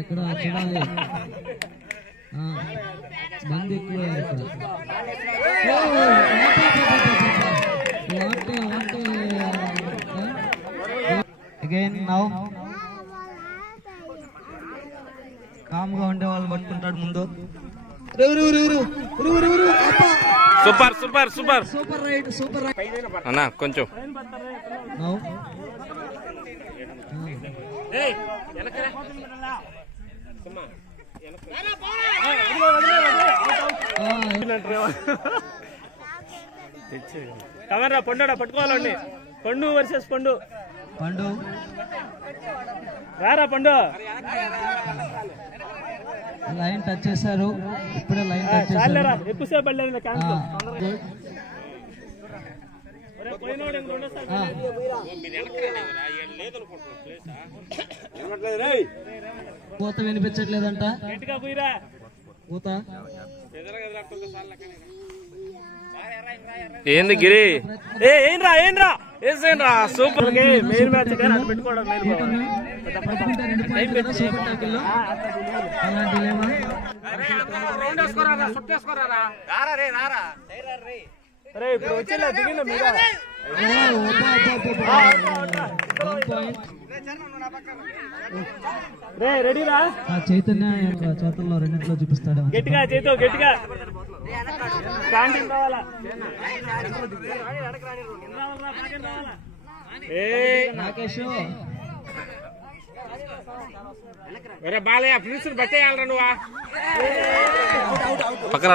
ఇక్కడ చూడాలి మంది ఎక్కువ అగైన్ నౌ కామ్గా ఉండే వాళ్ళు పట్టుకుంటాడు ముందు. Super super super super right super right అన్నా కొంచెం నౌ కమరా పండుడా పట్టుకోవాలండి. పండు వర్సెస్ పండు. పండు రారా పండు. లైన్ టచ్ చేశారు. ఇప్పుడే లైన్ టచ్ చేశారు. ఎక్కువసేపు పడలేదు. పూత వినిపించట్లేదంట. పూత ఏంది గిరి? ఏంద్రా ఏంద్రా ఏసేంద్రా సూపర్. మెయిన్ మ్యాచ్ పెట్టుకోవడం సూపర్ టాకిల్ అలాంటివేమా ఇప్పుడు వచ్చేలా దిగిన మీద రెడీరా. చైతన్య చేతుల్లో రెండింటిలో చూపిస్తాడు. గట్టిగా చేతో గట్టిగా క్యాంటీన్ రావాలా. నాగేష్ బాలయ్య ప్లీజ్ బచ్చేయాలరా నువ్వు పక్కన